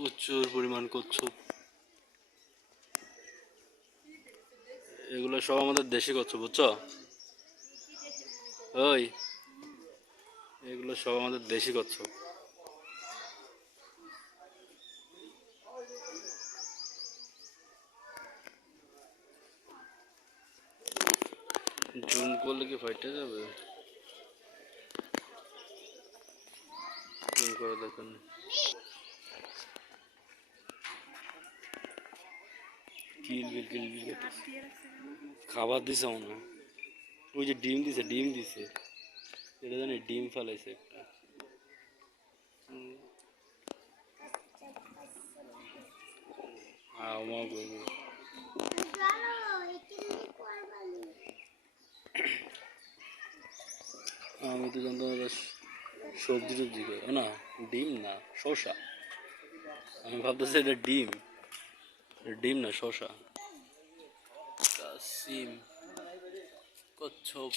প্রচুর পরিমাণ কচ্ছপ। এগুলো সব আমাদের দেশি কচ্ছপ, বুঝছ? ওই, এগুলো সব আমাদের দেশি কচ্ছপ। জুম করলে কি ফাইটে যাবে? জুম করে দেখেন কিলবিল কিলবিল করতেছে খাবার দিছে হয়। ওই যে ডিম দিছে ডিম দিছে এটা জানি ডিম ফেলাইছে একটা। আমার। আমি তো জানতাম সবজি টবজি না, ডিম না, শসা আমি ভাবতেছি এটা ডিম ডিম না শসা? কাসিম কচ্ছপ।